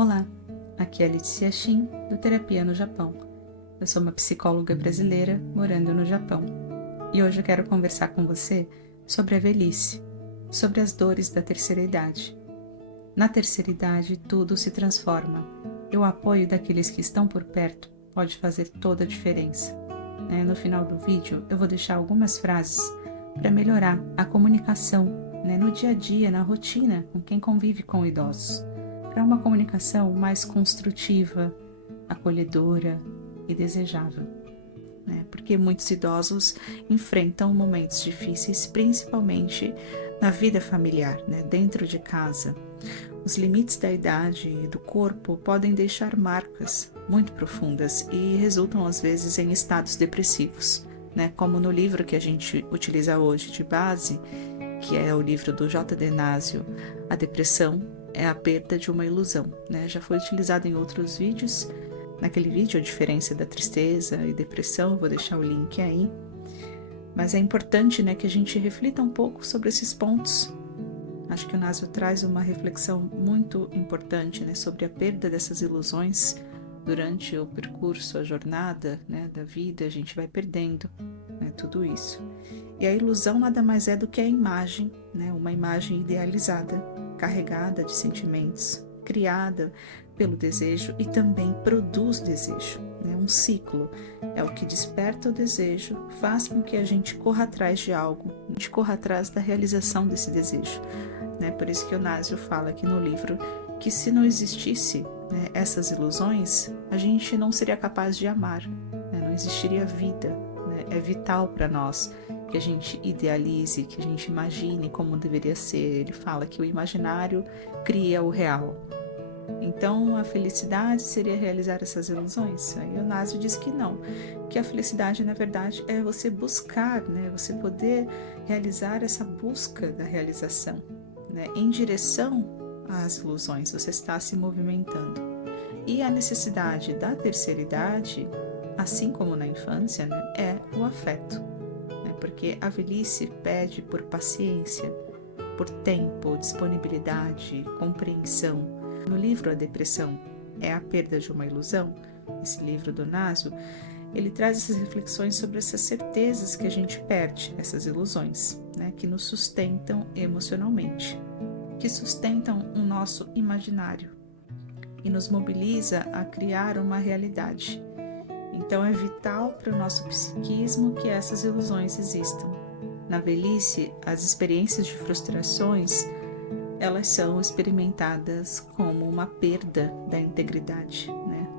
Olá, aqui é a Letícia Shin, do Terapia no Japão. Eu sou uma psicóloga brasileira morando no Japão e hoje eu quero conversar com você sobre a velhice, sobre as dores da terceira idade. Na terceira idade, tudo se transforma e o apoio daqueles que estão por perto pode fazer toda a diferença. No final do vídeo, eu vou deixar algumas frases para melhorar a comunicação no dia a dia, na rotina, com quem convive com idosos, para uma comunicação mais construtiva, acolhedora e desejável. Porque muitos idosos enfrentam momentos difíceis, principalmente na vida familiar, dentro de casa. Os limites da idade e do corpo podem deixar marcas muito profundas e resultam às vezes em estados depressivos, como no livro que a gente utiliza hoje de base, que é o livro do J.D. Nasio, A Depressão é a Perda de uma Ilusão. Já foi utilizado em outros vídeos. Naquele vídeo, a diferença da tristeza e depressão, vou deixar o link aí. Mas é importante que a gente reflita um pouco sobre esses pontos. Acho que o Nasio traz uma reflexão muito importante sobre a perda dessas ilusões durante o percurso, a jornada da vida. A gente vai perdendo tudo isso. E a ilusão nada mais é do que a imagem, uma imagem idealizada, carregada de sentimentos, criada pelo desejo e também produz desejo. Um ciclo é o que desperta o desejo, faz com que a gente corra atrás de algo, a gente corra atrás da realização desse desejo. Por isso que o Nasio fala aqui no livro que se não existisse essas ilusões, a gente não seria capaz de amar, não existiria vida. É vital para nós que a gente idealize, que a gente imagine como deveria ser. Ele fala que o imaginário cria o real. Então, a felicidade seria realizar essas ilusões? Aí o Nasio diz que não, que a felicidade, na verdade, é você buscar, você poder realizar essa busca da realização, em direção às ilusões, você está se movimentando. E a necessidade da terceira idade, assim como na infância, é o afeto, porque a velhice pede por paciência, por tempo, disponibilidade, compreensão. No livro A Depressão é a Perda de uma Ilusão, esse livro do Nasio, ele traz essas reflexões sobre essas certezas que a gente perde, essas ilusões, que nos sustentam emocionalmente, que sustentam o nosso imaginário e nos mobiliza a criar uma realidade. Então é vital para o nosso psiquismo que essas ilusões existam. Na velhice, as experiências de frustrações, elas são experimentadas como uma perda da integridade,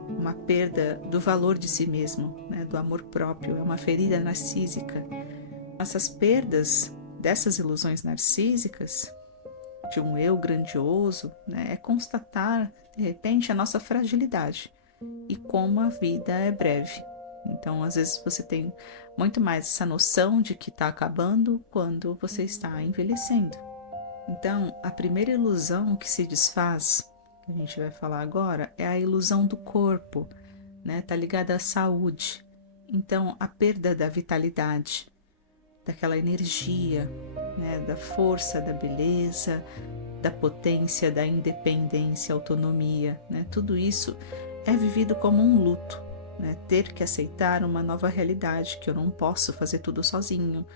uma perda do valor de si mesmo, do amor próprio, é uma ferida narcísica. Essas perdas dessas ilusões narcísicas, de um eu grandioso, é constatar, de repente, a nossa fragilidade e como a vida é breve. Então, às vezes, você tem muito mais essa noção de que está acabando quando você está envelhecendo. Então, a primeira ilusão que se desfaz, que a gente vai falar agora, é a ilusão do corpo, está ligada à saúde. Então, a perda da vitalidade, daquela energia, da força, da beleza, da potência, da independência, autonomia, tudo isso é vivido como um luto, ter que aceitar uma nova realidade, que eu não posso fazer tudo sozinho,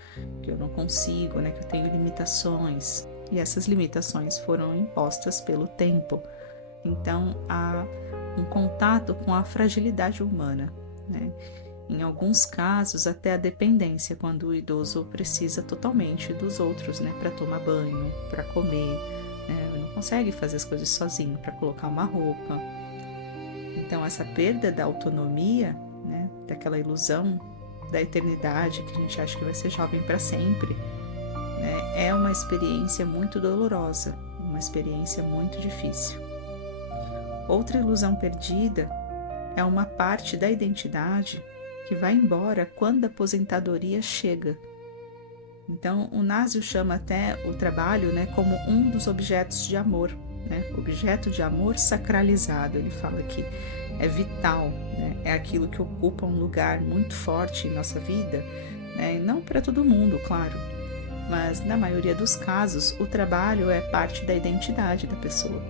que eu não consigo, que eu tenho limitações, e essas limitações foram impostas pelo tempo. Então, há um contato com a fragilidade humana, Em alguns casos, até a dependência, quando o idoso precisa totalmente dos outros, para tomar banho, para comer, ele não consegue fazer as coisas sozinho, para colocar uma roupa. Então, essa perda da autonomia, daquela ilusão da eternidade, que a gente acha que vai ser jovem para sempre, é uma experiência muito dolorosa, uma experiência muito difícil. Outra ilusão perdida é uma parte da identidade que vai embora quando a aposentadoria chega. Então, o Nasio chama até o trabalho como um dos objetos de amor, objeto de amor sacralizado. Ele fala que é vital, é aquilo que ocupa um lugar muito forte em nossa vida, não para todo mundo, claro, mas na maioria dos casos o trabalho é parte da identidade da pessoa.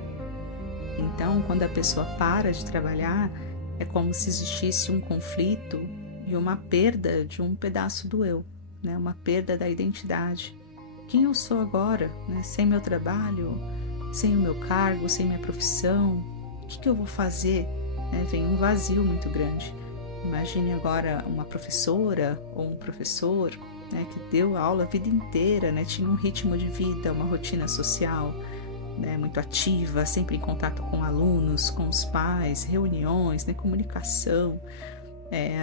Então, quando a pessoa para de trabalhar, é como se existisse um conflito e uma perda de um pedaço do eu, né? Uma perda da identidade. Quem eu sou agora, né? Sem meu trabalho, sem o meu cargo, sem minha profissão, o que eu vou fazer? Vem um vazio muito grande. Imagine agora uma professora ou um professor, né, que deu aula a vida inteira, né, tinha um ritmo de vida, uma rotina social, né, muito ativa, sempre em contato com alunos, com os pais, reuniões, né, comunicação.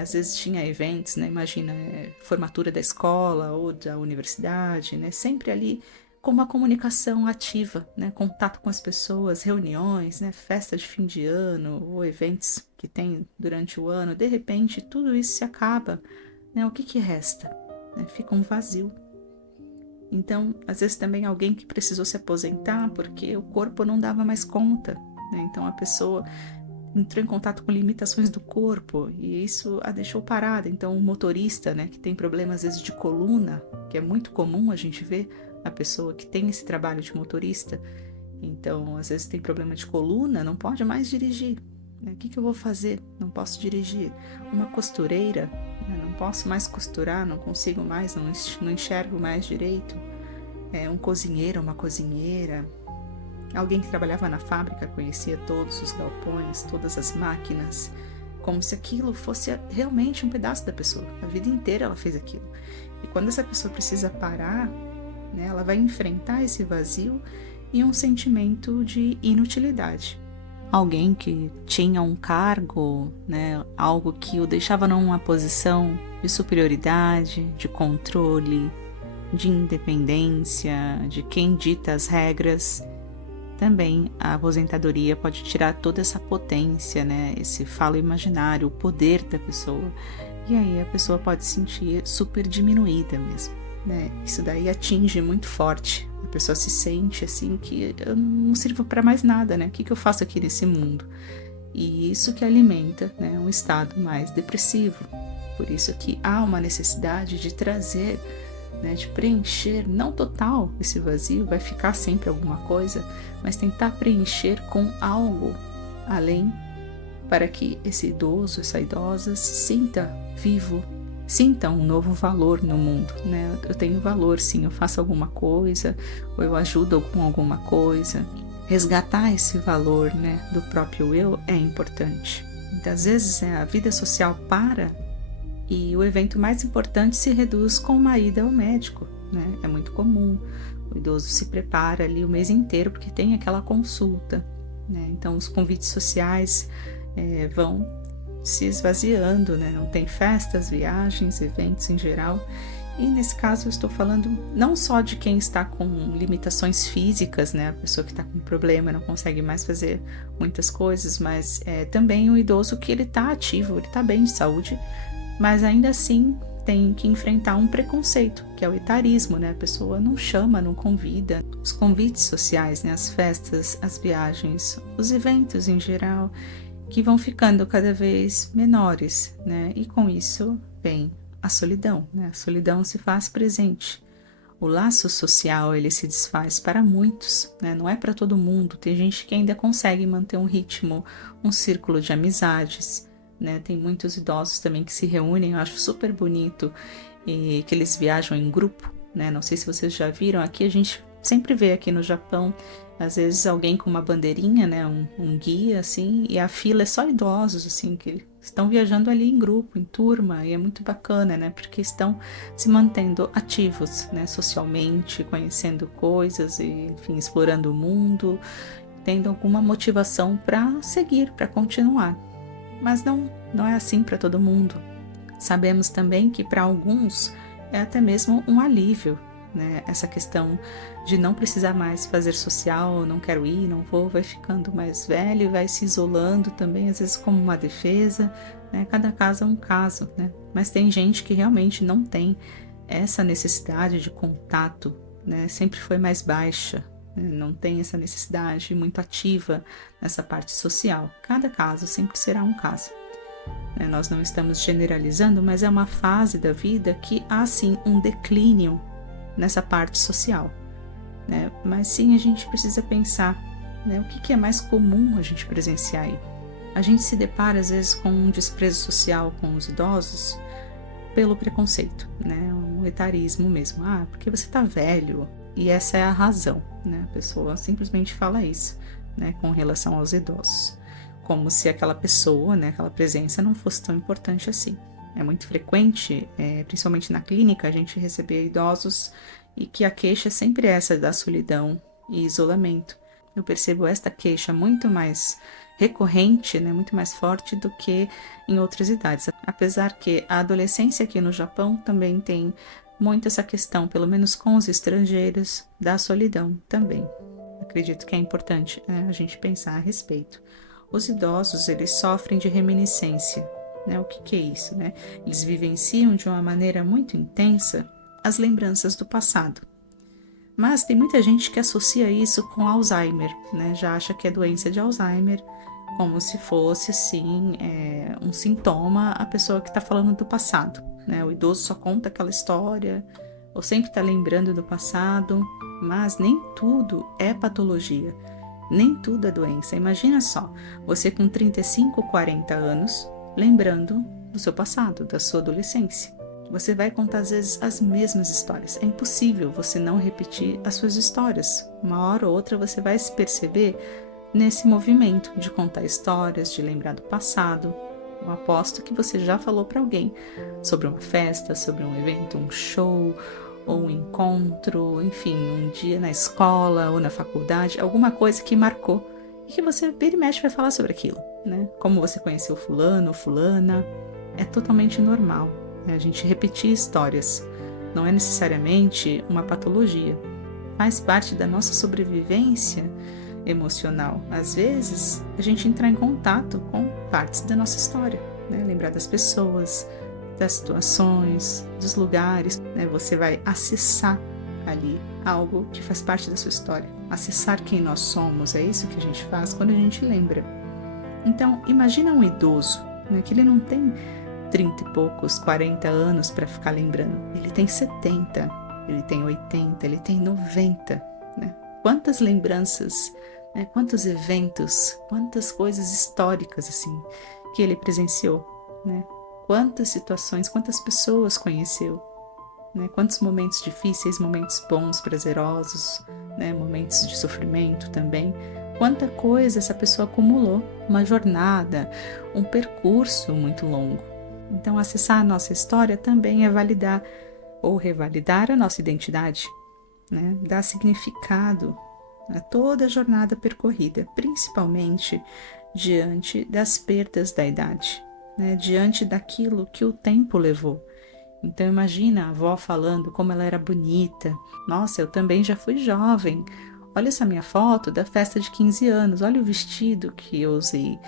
Às vezes tinha eventos, né, imagina, formatura da escola ou da universidade, né, sempre ali com uma comunicação ativa, né, contato com as pessoas, reuniões, né, festa de fim de ano ou eventos que tem durante o ano. De repente, tudo isso se acaba, né, o que resta? Fica um vazio. Então, às vezes também alguém que precisou se aposentar porque o corpo não dava mais conta, né, então a pessoa entrou em contato com limitações do corpo e isso a deixou parada. Então, o motorista, né, que tem problemas às vezes de coluna, que é muito comum a gente ver a pessoa que tem esse trabalho de motorista, então às vezes tem problema de coluna, não pode mais dirigir, né? O que eu vou fazer? Não posso dirigir. Uma costureira, né? Não posso mais costurar, não consigo mais, não enxergo mais direito. Um cozinheiro, uma cozinheira, alguém que trabalhava na fábrica, conhecia todos os galpões, todas as máquinas, como se aquilo fosse realmente um pedaço da pessoa. A vida inteira ela fez aquilo. E quando essa pessoa precisa parar, né, ela vai enfrentar esse vazio e um sentimento de inutilidade. Alguém que tinha um cargo, né, algo que o deixava numa posição de superioridade, de controle, de independência, de quem dita as regras. Também a aposentadoria pode tirar toda essa potência, né, esse falo imaginário, o poder da pessoa. E aí a pessoa pode se sentir super diminuída mesmo. Né? Isso daí atinge muito forte. A pessoa se sente assim que eu não sirvo para mais nada, né? O que eu faço aqui nesse mundo? E isso que alimenta, né, um estado mais depressivo. Por isso que há uma necessidade de trazer, né, de preencher, não total esse vazio, vai ficar sempre alguma coisa, mas tentar preencher com algo além, para que esse idoso, essa idosa se sinta vivo, sinta um novo valor no mundo, né? Eu tenho valor, sim, eu faço alguma coisa, ou eu ajudo com alguma coisa. Resgatar esse valor, né, do próprio eu é importante. Muitas vezes a vida social para e o evento mais importante se reduz com uma ida ao médico, né? É muito comum. O idoso se prepara ali o mês inteiro porque tem aquela consulta, né? Então os convites sociais vão se esvaziando, né? Não tem festas, viagens, eventos em geral. E nesse caso eu estou falando não só de quem está com limitações físicas, né? A pessoa que está com problema, não consegue mais fazer muitas coisas, mas também o idoso que ele está ativo, ele está bem de saúde, mas ainda assim tem que enfrentar um preconceito, que é o etarismo, né? A pessoa não chama, não convida. Os convites sociais, né? As festas, as viagens, os eventos em geral, que vão ficando cada vez menores, né? E com isso vem a solidão, né? A solidão se faz presente. O laço social, ele se desfaz para muitos, né? Não é para todo mundo. Tem gente que ainda consegue manter um ritmo, um círculo de amizades, né? Tem muitos idosos também que se reúnem, eu acho super bonito, e que eles viajam em grupo, né? Não sei se vocês já viram, aqui a gente sempre vê aqui no Japão, às vezes alguém com uma bandeirinha, né, um guia, assim, e a fila é só idosos, assim, que estão viajando ali em grupo, em turma, e é muito bacana, né, porque estão se mantendo ativos, né, socialmente, conhecendo coisas, e, enfim, explorando o mundo, tendo alguma motivação para seguir, para continuar. Mas não é assim para todo mundo. Sabemos também que para alguns é até mesmo um alívio, né? Essa questão de não precisar mais fazer social, não quero ir, não vou, vai ficando mais velho e vai se isolando também, às vezes como uma defesa, né? Cada caso é um caso, né? Mas tem gente que realmente não tem essa necessidade de contato, né? Sempre foi mais baixa, né? Não tem essa necessidade muito ativa nessa parte social. Cada caso sempre será um caso. Nós não estamos generalizando, mas é uma fase da vida que há sim um declínio nessa parte social, né? Mas sim, a gente precisa pensar né? O que é mais comum a gente presenciar aí? A gente se depara às vezes com um desprezo social com os idosos pelo preconceito, né? Um etarismo mesmo. Ah, porque você tá velho. E essa é a razão, né? A pessoa simplesmente fala isso, né? Com relação aos idosos. Como se aquela pessoa, né? Aquela presença não fosse tão importante assim. É muito frequente, principalmente na clínica, a gente receber idosos e que a queixa sempre é essa da solidão e isolamento. Eu percebo esta queixa muito mais recorrente, né, muito mais forte do que em outras idades. Apesar que a adolescência aqui no Japão também tem muito essa questão, pelo menos com os estrangeiros, da solidão também. Acredito que é importante, né, a gente pensar a respeito. Os idosos, eles sofrem de reminiscência, né? O que é isso, né? Eles vivenciam de uma maneira muito intensa as lembranças do passado. Mas tem muita gente que associa isso com Alzheimer, né? Já acha que é doença de Alzheimer, como se fosse, assim, um sintoma a pessoa que está falando do passado, né? O idoso só conta aquela história, ou sempre está lembrando do passado, mas nem tudo é patologia, nem tudo é doença. Imagina só, você com 35, 40 anos, lembrando do seu passado, da sua adolescência. Você vai contar às vezes as mesmas histórias. É impossível você não repetir as suas histórias. Uma hora ou outra você vai se perceber nesse movimento de contar histórias, de lembrar do passado. Eu aposto que você já falou para alguém sobre uma festa, sobre um evento, um show, ou um encontro, enfim, um dia na escola ou na faculdade, alguma coisa que marcou e que você vira e mexe vai falar sobre aquilo, né? Como você conheceu fulano ou fulana, é totalmente normal, né? A gente repetir histórias não é necessariamente uma patologia, faz parte da nossa sobrevivência emocional. Às vezes, a gente entra em contato com partes da nossa história, né? Lembrar das pessoas, das situações, dos lugares, né? Você vai acessar ali algo que faz parte da sua história, acessar quem nós somos. É isso que a gente faz quando a gente lembra. Então, imagina um idoso, né, que ele não tem 30 e poucos, 40 anos para ficar lembrando. Ele tem 70, ele tem 80, ele tem 90, né? Quantas lembranças, né? Quantos eventos, quantas coisas históricas assim que ele presenciou, né? Quantas situações, quantas pessoas conheceu, né? Quantos momentos difíceis, momentos bons, prazerosos, né? Momentos de sofrimento também. Quanta coisa essa pessoa acumulou, uma jornada, um percurso muito longo. Então, acessar a nossa história também é validar ou revalidar a nossa identidade, né? Dar significado a toda a jornada percorrida, principalmente diante das perdas da idade, né? Diante daquilo que o tempo levou. Então imagina a avó falando como ela era bonita. Nossa, eu também já fui jovem. Olha essa minha foto da festa de 15 anos, olha o vestido que eu usei,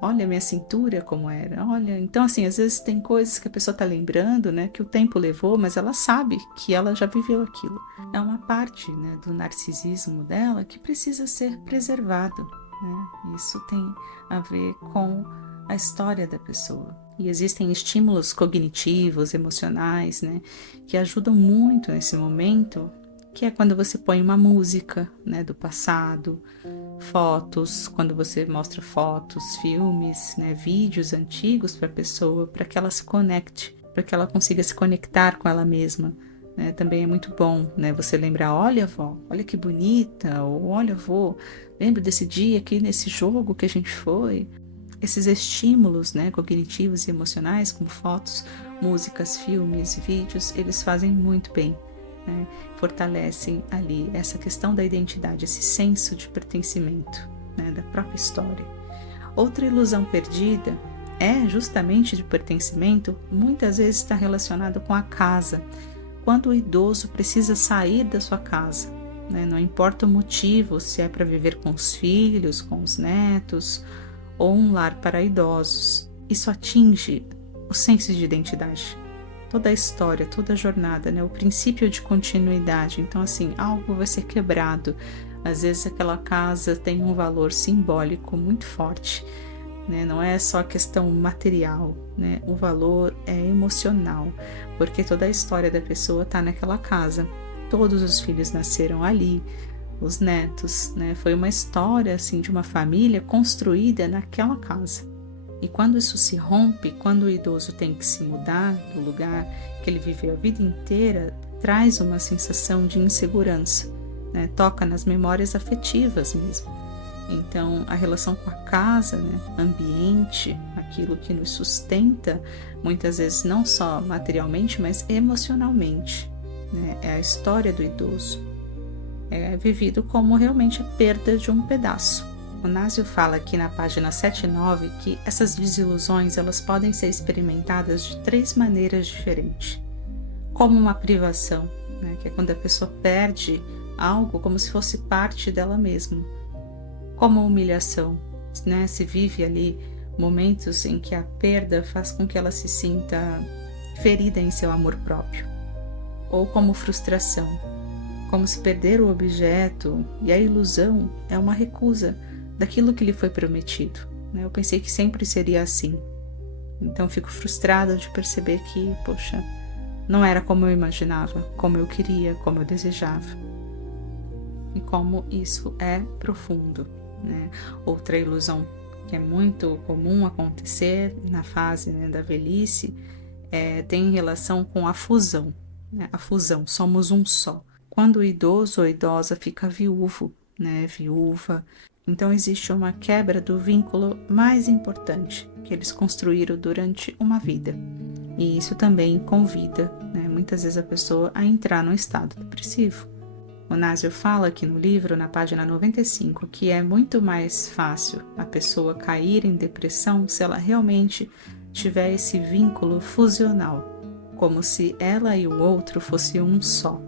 olha a minha cintura como era, olha. Então assim, às vezes tem coisas que a pessoa está lembrando, né, que o tempo levou, mas ela sabe que ela já viveu aquilo. É uma parte, né, do narcisismo dela que precisa ser preservado, né? Isso tem a ver com a história da pessoa. E existem estímulos cognitivos, emocionais, né, que ajudam muito nesse momento, que é quando você põe uma música, né, do passado, fotos, quando você mostra fotos, filmes, né, vídeos antigos para a pessoa, para que ela se conecte, para que ela consiga se conectar com ela mesma, né? Também é muito bom, né, você lembrar, olha vó, olha que bonita, ou olha vô, lembra desse dia aqui nesse jogo que a gente foi. Esses estímulos, né, cognitivos e emocionais, como fotos, músicas, filmes, vídeos, eles fazem muito bem, né? Fortalecem ali essa questão da identidade, esse senso de pertencimento, né, da própria história. Outra ilusão perdida é justamente de pertencimento, muitas vezes está relacionado com a casa, quando o idoso precisa sair da sua casa, né? Não importa o motivo, se é para viver com os filhos, com os netos, ou um lar para idosos. Isso atinge o senso de identidade, toda a história, toda a jornada, né? O princípio de continuidade. Então, assim, algo vai ser quebrado. Às vezes aquela casa tem um valor simbólico muito forte, né? Não é só a questão material, né? O valor é emocional, porque toda a história da pessoa está naquela casa. Todos os filhos nasceram ali, os netos, né? Foi uma história assim de uma família construída naquela casa. E quando isso se rompe, quando o idoso tem que se mudar do lugar que ele viveu a vida inteira, traz uma sensação de insegurança, né? Toca nas memórias afetivas mesmo. Então, a relação com a casa, né? Ambiente, aquilo que nos sustenta, muitas vezes não só materialmente, mas emocionalmente, né? É a história do idoso. É vivido como realmente a perda de um pedaço. O Násio fala aqui na página 79 que essas desilusões elas podem ser experimentadas de 3 maneiras diferentes. Como uma privação, né, que é quando a pessoa perde algo como se fosse parte dela mesma. Como humilhação, né, se vive ali momentos em que a perda faz com que ela se sinta ferida em seu amor próprio. Ou como frustração, como se perder o objeto e a ilusão é uma recusa daquilo que lhe foi prometido. Eu pensei que sempre seria assim. Então fico frustrada de perceber que, poxa, não era como eu imaginava, como eu queria, como eu desejava. E como isso é profundo, né? Outra ilusão que é muito comum acontecer na fase, né, da velhice tem relação com a fusão, né? A fusão, somos um só. Quando o idoso ou idosa fica viúvo, né, viúva, então existe uma quebra do vínculo mais importante que eles construíram durante uma vida. E isso também convida, né, muitas vezes a pessoa a entrar num estado depressivo. O Násio fala aqui no livro, na página 95, que é muito mais fácil a pessoa cair em depressão se ela realmente tiver esse vínculo fusional, como se ela e o outro fossem um só,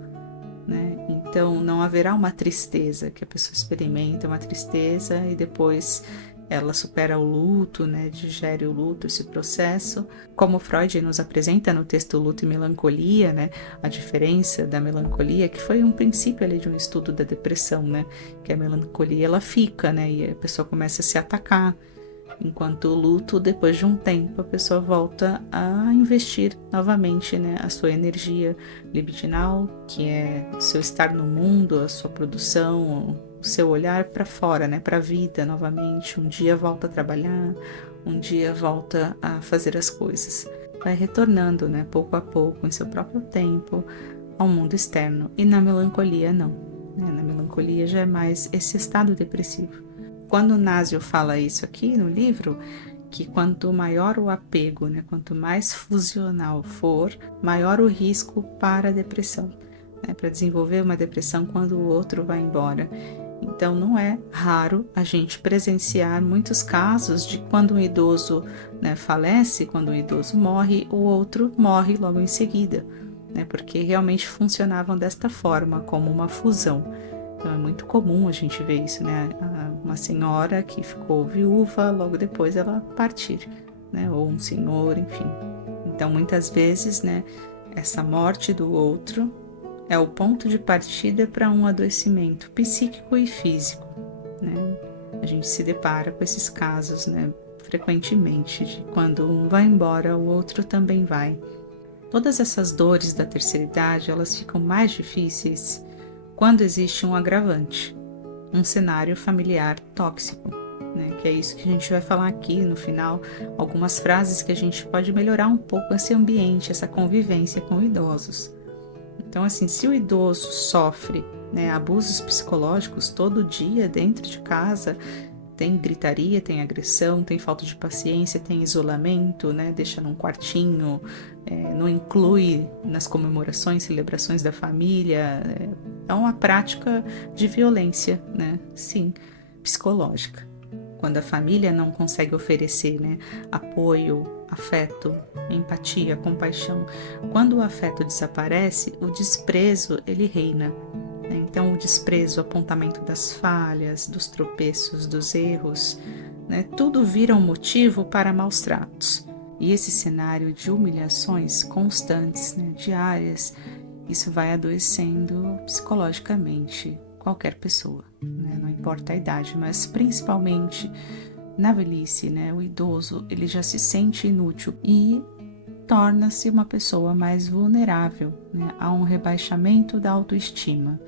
né? Então não haverá uma tristeza, que a pessoa experimenta uma tristeza e depois ela supera o luto, né? Digere o luto, esse processo. Como Freud nos apresenta no texto Luto e Melancolia, né? A diferença da melancolia, que foi um princípio ali de um estudo da depressão, né? Que a melancolia ela fica, né? E a pessoa começa a se atacar. Enquanto o luto, depois de um tempo, a pessoa volta a investir novamente, né, a sua energia libidinal, que é o seu estar no mundo, a sua produção, o seu olhar para fora, né, para a vida novamente. Um dia volta a trabalhar, um dia volta a fazer as coisas. Vai retornando, né, pouco a pouco, em seu próprio tempo, ao mundo externo. E na melancolia, não. Né? Na melancolia já é mais esse estado depressivo. Quando o Násio fala isso aqui no livro, que quanto maior o apego, né, quanto mais fusional for, maior o risco para a depressão, né, para desenvolver uma depressão quando o outro vai embora. Então não é raro a gente presenciar muitos casos de quando um idoso, né, falece, quando um idoso morre, o outro morre logo em seguida, né, porque realmente funcionavam desta forma, como uma fusão. Então é muito comum a gente ver isso, né? Uma senhora que ficou viúva, logo depois ela partir, né? Ou um senhor, enfim. Então muitas vezes, né? Essa morte do outro é o ponto de partida para um adoecimento psíquico e físico, né? A gente se depara com esses casos, né? Frequentemente, de quando um vai embora, o outro também vai. Todas essas dores da terceira idade, elas ficam mais difíceis quando existe um agravante, um cenário familiar tóxico, né? Que é isso que a gente vai falar aqui no final, algumas frases que a gente pode melhorar um pouco esse ambiente, essa convivência com idosos. Então, assim, se o idoso sofre, né, abusos psicológicos todo dia dentro de casa, tem gritaria, tem agressão, tem falta de paciência, tem isolamento, né? Deixa num quartinho, não inclui nas comemorações, celebrações da família. É uma prática de violência, né? Sim, psicológica. Quando a família não consegue oferecer, né, apoio, afeto, empatia, compaixão, quando o afeto desaparece, o desprezo ele reina. Então, o desprezo, o apontamento das falhas, dos tropeços, dos erros, né, tudo vira um motivo para maus tratos. E esse cenário de humilhações constantes, né, diárias, isso vai adoecendo psicologicamente qualquer pessoa, né, não importa a idade, mas principalmente na velhice, né, o idoso ele já se sente inútil e torna-se uma pessoa mais vulnerável, né, a um rebaixamento da autoestima.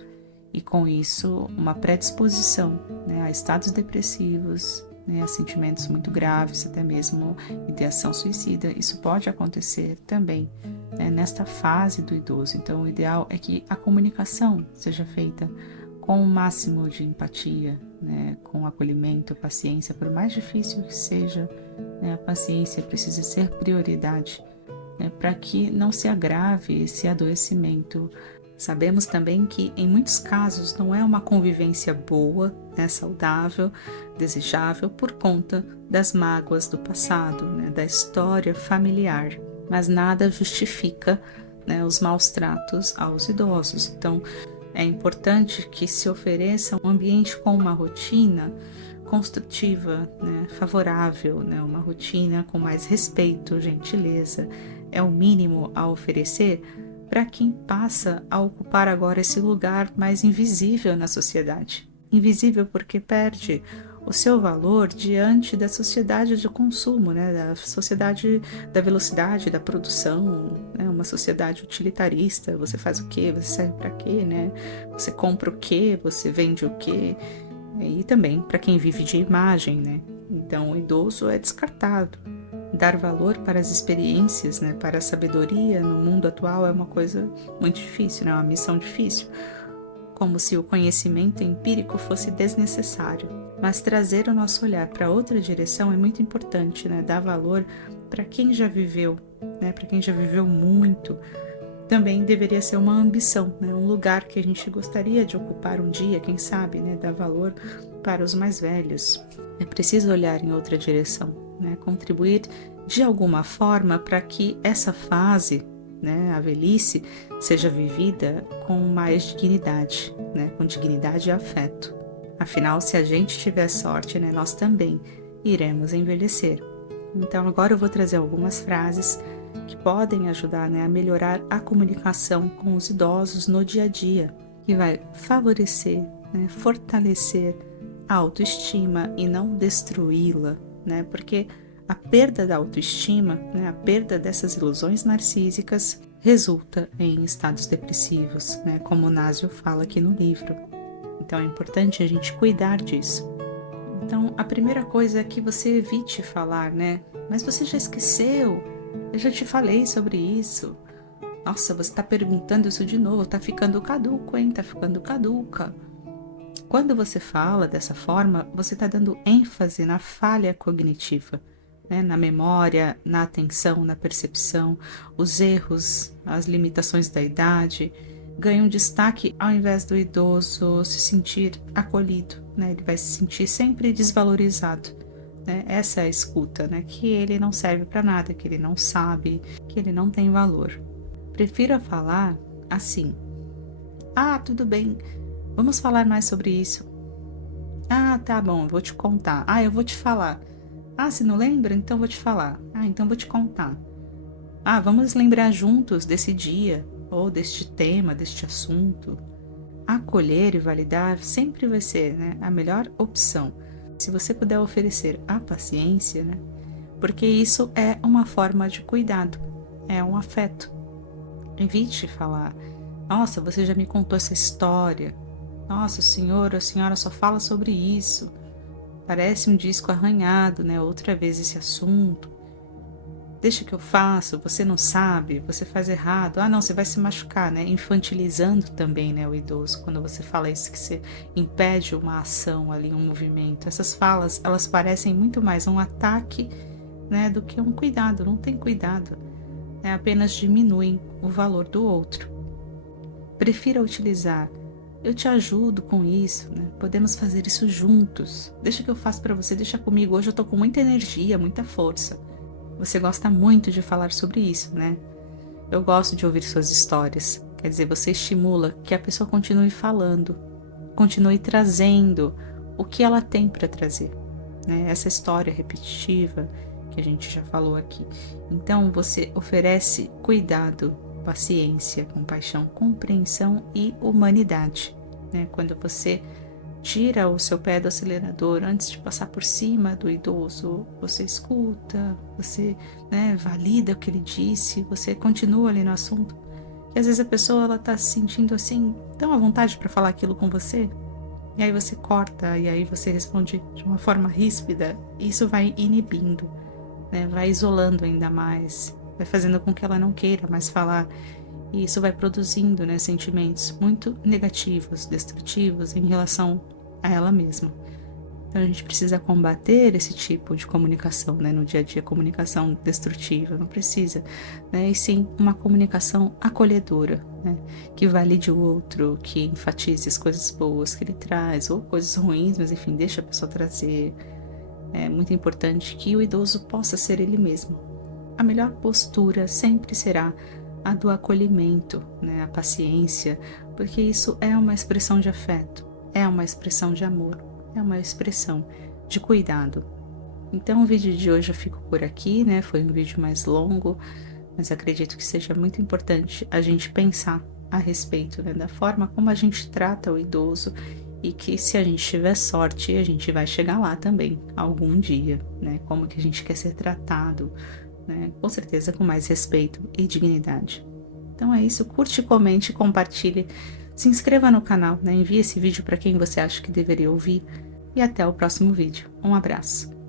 e com isso uma predisposição, né, a estados depressivos, né, a sentimentos muito graves, até mesmo ideação suicida. Isso pode acontecer também, né, nesta fase do idoso. Então, o ideal é que a comunicação seja feita com o máximo de empatia, né, com acolhimento, paciência, por mais difícil que seja, né, a paciência precisa ser prioridade, né, para que não se agrave esse adoecimento. Sabemos também que em muitos casos não é uma convivência boa, né, saudável, desejável por conta das mágoas do passado, né, da história familiar, mas nada justifica, né, os maus tratos aos idosos. Então, é importante que se ofereça um ambiente com uma rotina construtiva, né, favorável, né, uma rotina com mais respeito, gentileza. É o mínimo a oferecer para quem passa a ocupar agora esse lugar mais invisível na sociedade. Invisível porque perde o seu valor diante da sociedade de consumo, né, da sociedade da velocidade, da produção, né, uma sociedade utilitarista. Você faz o quê? Você serve para quê, né? Você compra o quê? Você vende o quê? E também para quem vive de imagem, né? Então o idoso é descartado. Dar valor para as experiências, né, para a sabedoria no mundo atual é uma coisa muito difícil, né? Uma missão difícil. Como se o conhecimento empírico fosse desnecessário. Mas trazer o nosso olhar para outra direção é muito importante, né? Dar valor para quem já viveu, né? Para quem já viveu muito. Também deveria ser uma ambição, né? Um lugar que a gente gostaria de ocupar um dia, quem sabe, né? Dar valor para os mais velhos. É preciso olhar em outra direção, né? Contribuir de alguma forma para que essa fase, né, a velhice, seja vivida com mais dignidade, né, com dignidade e afeto. Afinal, se a gente tiver sorte, né, nós também iremos envelhecer. Então, agora eu vou trazer algumas frases que podem ajudar, né, a melhorar a comunicação com os idosos no dia a dia, que vai favorecer, né, fortalecer a autoestima e não destruí-la, né, porque a perda da autoestima, né, a perda dessas ilusões narcísicas resulta em estados depressivos, né, como o Nasio fala aqui no livro. Então é importante a gente cuidar disso. Então a primeira coisa é que você evite falar, né? Mas você já esqueceu? Eu já te falei sobre isso. Nossa, você está perguntando isso de novo, tá ficando caduco, hein? Tá ficando caduca. Quando você fala dessa forma, você está dando ênfase na falha cognitiva, né? Na memória, na atenção, na percepção, os erros, as limitações da idade ganham destaque ao invés do idoso se sentir acolhido, né? Ele vai se sentir sempre desvalorizado, né? Essa é a escuta, né? Que ele não serve para nada, que ele não sabe, que ele não tem valor. Prefira falar assim: ah, tudo bem, vamos falar mais sobre isso. Ah, tá bom, eu vou te contar. Ah, eu vou te falar. Ah, se não lembra? Então vou te falar. Ah, então vou te contar. Ah, vamos lembrar juntos desse dia, ou deste tema, deste assunto. Acolher e validar sempre vai ser, né, a melhor opção. Se você puder oferecer a paciência, né, porque isso é uma forma de cuidado, é um afeto. Evite falar: nossa, você já me contou essa história. Nossa, o senhor, a senhora só fala sobre isso. Parece um disco arranhado, né? Outra vez esse assunto. Deixa que eu faço, você não sabe, você faz errado. Ah, não, você vai se machucar, né? Infantilizando também, né, o idoso. Quando você fala isso, que você impede uma ação ali, um movimento. Essas falas, elas parecem muito mais um ataque, né, do que um cuidado. Não tem cuidado, né? Apenas diminuem o valor do outro. Prefira utilizar: eu te ajudo com isso, né? Podemos fazer isso juntos. Deixa que eu faço para você, deixa comigo. Hoje eu tô com muita energia, muita força. Você gosta muito de falar sobre isso, né? Eu gosto de ouvir suas histórias. Quer dizer, você estimula que a pessoa continue falando, continue trazendo o que ela tem para trazer, né? Essa história repetitiva que a gente já falou aqui. Então, você oferece cuidado, paciência, compaixão, compreensão e humanidade, né? Quando você tira o seu pé do acelerador antes de passar por cima do idoso, você escuta, você, né, valida o que ele disse, você continua ali no assunto. que às vezes a pessoa ela tá se sentindo assim, tão à vontade para falar aquilo com você, e aí você corta, e aí você responde de uma forma ríspida, e isso vai inibindo, né? Vai isolando ainda mais, vai fazendo com que ela não queira mais falar, e isso vai produzindo, né, sentimentos muito negativos, destrutivos em relação a ela mesma. Então a gente precisa combater esse tipo de comunicação, né, no dia a dia, comunicação destrutiva, não precisa, né, e sim uma comunicação acolhedora, né, que valide o outro, que enfatize as coisas boas que ele traz, ou coisas ruins, mas enfim, deixa a pessoa trazer. É muito importante que o idoso possa ser ele mesmo. A melhor postura sempre será a do acolhimento, né, a paciência, porque isso é uma expressão de afeto, é uma expressão de amor, é uma expressão de cuidado. Então o vídeo de hoje eu fico por aqui, né? Foi um vídeo mais longo, mas acredito que seja muito importante a gente pensar a respeito, né, da forma como a gente trata o idoso e que se a gente tiver sorte, a gente vai chegar lá também algum dia, né? Como que a gente quer ser tratado, né? Com certeza com mais respeito e dignidade. Então é isso, curte, comente, compartilhe, se inscreva no canal, né? Envie esse vídeo para quem você acha que deveria ouvir e até o próximo vídeo. Um abraço.